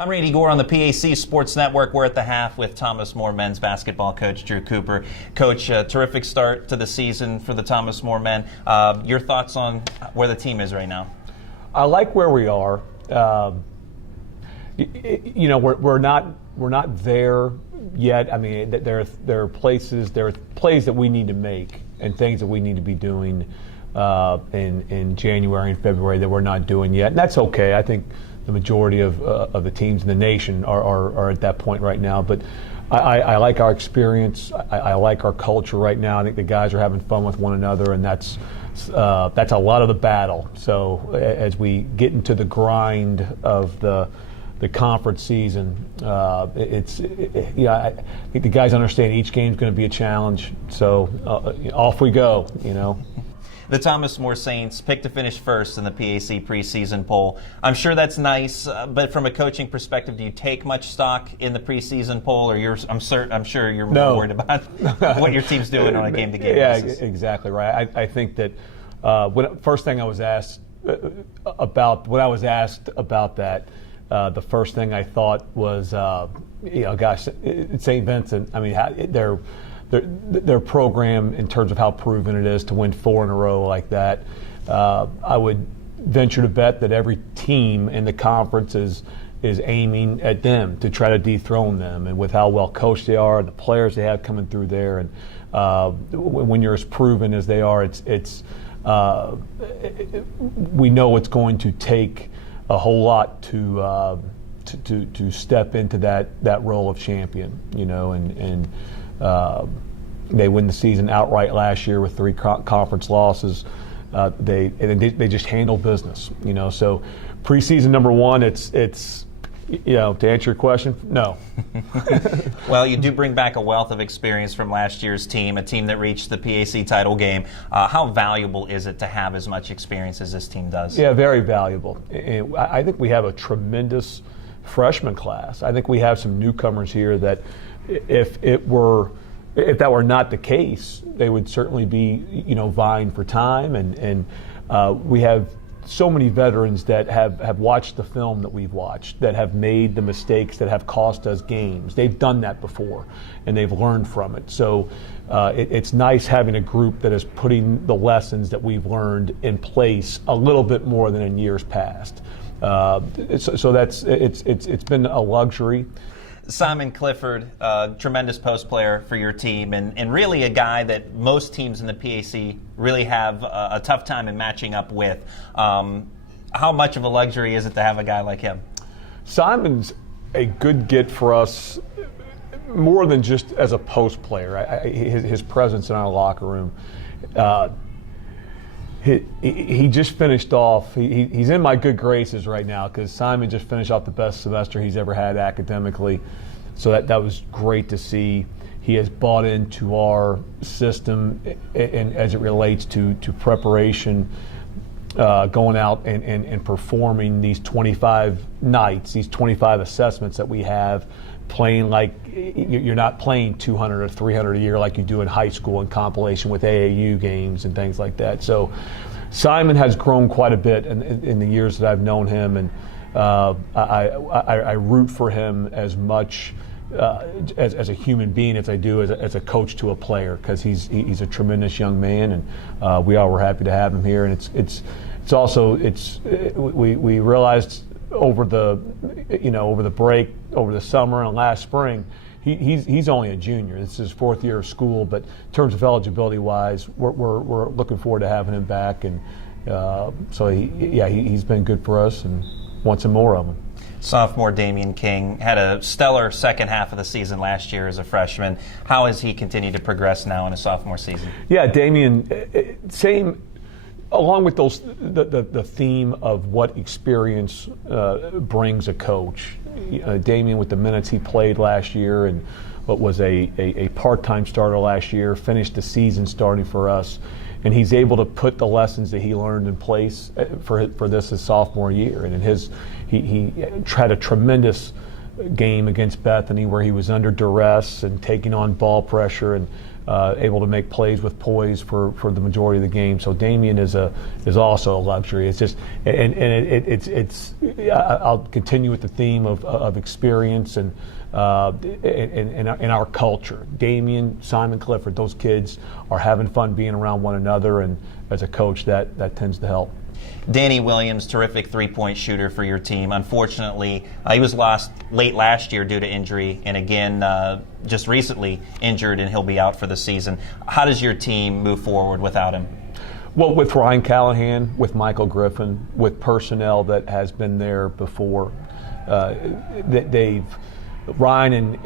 I'm Randy Gore on the PAC Sports Network. We're at the half with Thomas More men's basketball coach Drew Cooper. Coach, terrific start to the season for the Thomas More men. Your thoughts on where the team is right now? I like where we are. We're not there yet. I mean, there are plays that we need to make and things that we need to be doing in January and February that we're not doing yet, and that's okay. I think the majority of the teams in the nation are at that point right now. But I like our experience. I like our culture right now. I think the guys are having fun with one another, and that's a lot of the battle. So as we get into the grind of the conference season, I think the guys understand each game's going to be a challenge. So off we go, The Thomas More Saints picked to finish first in the PAC preseason poll. I'm sure that's nice, but from a coaching perspective, do you take much stock in the preseason poll, or I'm sure you're more worried about what your team's doing on a game-to-game basis? Yeah, exactly right. I think that first thing I was asked about that, the first thing I thought was, gosh, St. Vincent. I mean, their program in terms of how proven it is to win 4 in a row like that. I would venture to bet that every team in the conference is aiming at them to try to dethrone them, and with how well coached they are and the players they have coming through there, and when you're as proven as they are, we know it's going to take a whole lot to step into that role of champion, and they win the season outright last year with 3 conference losses. They just handle business, So preseason number 1, it's to answer your question, no. Well, you do bring back a wealth of experience from last year's team, a team that reached the PAC title game. How valuable is it to have as much experience as this team does? Yeah, very valuable. I think we have a tremendous freshman class. I think we have some newcomers here that if that were not the case, they would certainly be, vying for time. And we have so many veterans that have watched the film that we've watched, that have made the mistakes that have cost us games. They've done that before, and they've learned from it. So it's nice having a group that is putting the lessons that we've learned in place a little bit more than in years past. So it's been a luxury. Simon Clifford, tremendous post player for your team, and really a guy that most teams in the PAC really have a tough time in matching up with. How much of a luxury is it to have a guy like him? Simon's a good get for us, more than just as a post player. His presence in our locker room. He just finished off. He's in my good graces right now because Simon just finished off the best semester he's ever had academically. So that was great to see. He has bought into our system and as it relates to preparation, going out and performing these 25 nights, these 25 assessments that we have, playing like you're not playing 200 or 300 a year like you do in high school in compilation with AAU games and things like that. So Simon has grown quite a bit in the years that I've known him, and I root for him as much as a human being as I do as a coach to a player, because he's a tremendous young man, and we all were happy to have him here. And it's also we realized over the break, over the summer and last spring, he's only a junior. This is his 4th year of school, but in terms of eligibility wise, we're looking forward to having him back, and so he's been good for us and want some more of him. Sophomore Damian King had a stellar second half of the season last year as a freshman. How has he continued to progress now in a sophomore season? Yeah, Damian, same. Along with the theme of what experience brings a coach, Damian, with the minutes he played last year and what was a part-time starter last year, finished the season starting for us, and he's able to put the lessons that he learned in place for this his sophomore year. And he had a tremendous game against Bethany where he was under duress and taking on ball pressure and able to make plays with poise for the majority of the game. So Damian is also a luxury. It's just I'll continue with the theme of experience and in our culture. Damian, Simon Clifford, those kids are having fun being around one another, and as a coach, that tends to help. Danny Williams, terrific three-point shooter for your team. Unfortunately, he was lost late last year due to injury, and again, just recently injured, and he'll be out for the season. How does your team move forward without him? Well, with Ryan Callahan, with Michael Griffin, with personnel that has been there before, Ryan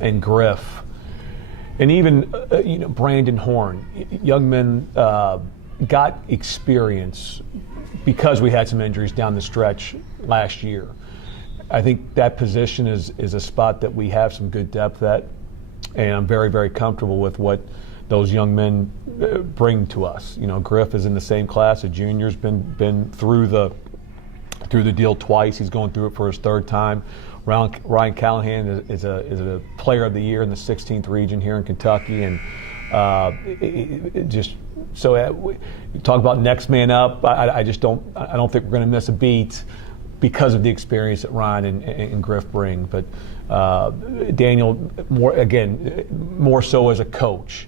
and Griff, and even Brandon Horn, young men got experience because we had some injuries down the stretch last year. I think that position is a spot that we have some good depth at, and I'm very, very comfortable with what those young men bring to us. Griff is in the same class. A junior's been through the deal twice. He's going through it for his third time. Ryan Callahan is a player of the year in the 16th region here in Kentucky, and we talk about next man up. I don't think we're going to miss a beat because of the experience that Ryan and Griff bring. But Daniel, more so as a coach.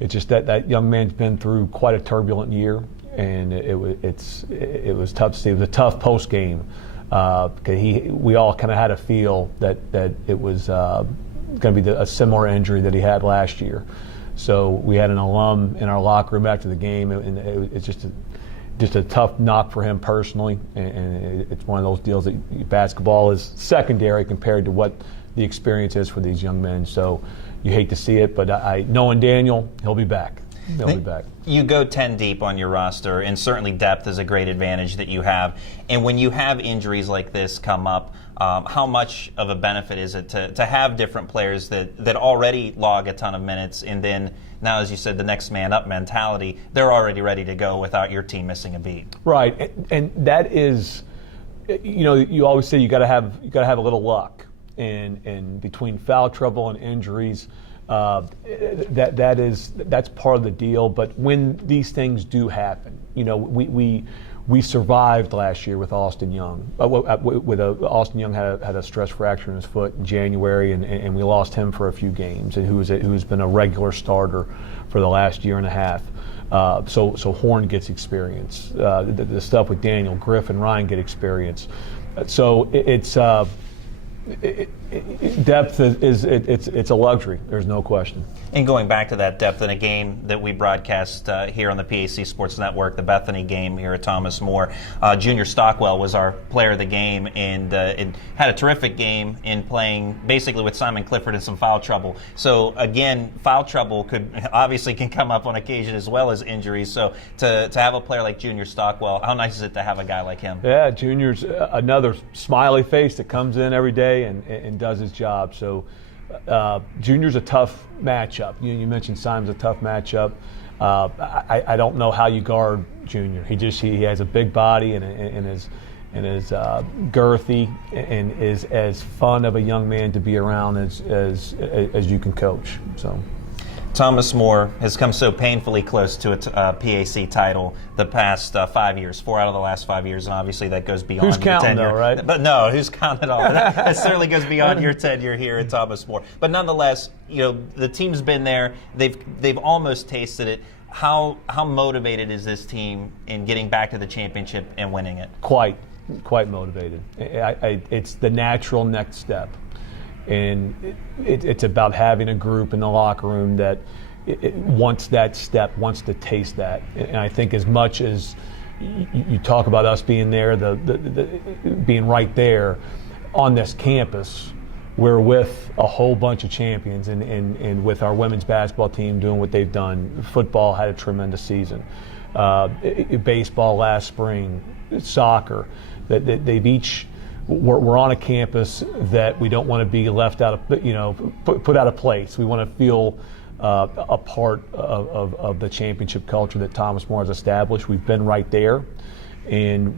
It's just that young man's been through quite a turbulent year, and it was tough to see. It was a tough post game because we all kind of had a feel that it was going to be a similar injury that he had last year. So we had an alum in our locker room after the game, and it's just a tough knock for him personally. And it's one of those deals that basketball is secondary compared to what the experience is for these young men. So you hate to see it, but knowing Daniel, he'll be back. He'll be back. You go 10 deep on your roster, and certainly depth is a great advantage that you have. And when you have injuries like this come up, how much of a benefit is it to have different players that already log a ton of minutes, and then now, as you said, the next man up mentality, they're already ready to go without your team missing a beat? Right, and that is, you always say you got to have a little luck, and between foul trouble and injuries. That's part of the deal. But when these things do happen, we survived last year with Austin Young. Austin Young had a stress fracture in his foot in January, and we lost him for a few games. And who's been a regular starter for the last year and a half. So Horn gets experience. The stuff with Daniel, Griff, and Ryan get experience. So it's. Depth it's a luxury. There's no question. And going back to that depth in a game that we broadcast here on the PAC Sports Network, the Bethany game here at Thomas More, Junior Stockwell was our player of the game, and had a terrific game in playing basically with Simon Clifford in some foul trouble. So again, foul trouble can come up on occasion as well as injuries. So to have a player like Junior Stockwell, how nice is it to have a guy like him? Yeah, Junior's another smiley face that comes in every day and does his job. So Junior's a tough matchup. You mentioned Simon's a tough matchup. I don't know how you guard Junior. He has a big body and is girthy and is as fun of a young man to be around as you can coach. So. Thomas More has come so painfully close to a PAC title the past 5 years, 4 out of the last 5 years, and obviously that goes beyond who's your counting tenure. though, right? But no, who's counting all? That certainly goes beyond your tenure here at Thomas More. But nonetheless, the team's been there. They've almost tasted it. How motivated is this team in getting back to the championship and winning it? Quite motivated. It's the natural next step. And it's about having a group in the locker room that wants that step, wants to taste that. And I think as much as you talk about us being there, being right there on this campus, we're with a whole bunch of champions, and with our women's basketball team doing what they've done. Football had a tremendous season. Baseball last spring, soccer, that they've each. We're on a campus that we don't want to be left out of, put out of place. We want to feel a part of the championship culture that Thomas More has established. We've been right there, and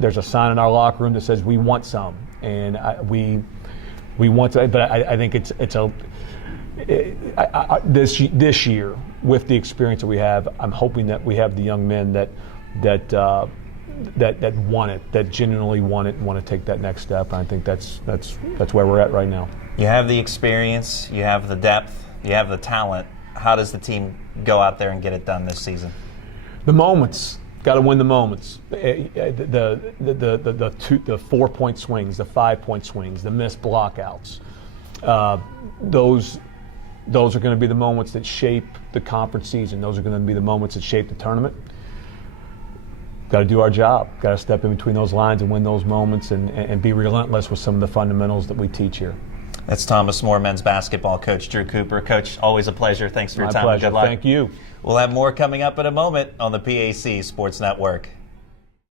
there's a sign in our locker room that says we want some, and we want to. But I think this year, with the experience that we have, I'm hoping that we have the young men that want it, that genuinely want it and want to take that next step. And I think that's where we're at right now. You have the experience, you have the depth, you have the talent. How does the team go out there and get it done this season? The moments. Got to win the moments. The 4-point swings, the 5-point swings, the missed blockouts. Those are going to be the moments that shape the conference season. Those are going to be the moments that shape the tournament. Got to do our job. Got to step in between those lines and win those moments and be relentless with some of the fundamentals that we teach here. That's Thomas More men's basketball coach Drew Cooper. Coach, always a pleasure. Thanks for your time. My pleasure. Good luck. Thank you. We'll have more coming up in a moment on the PAC Sports Network.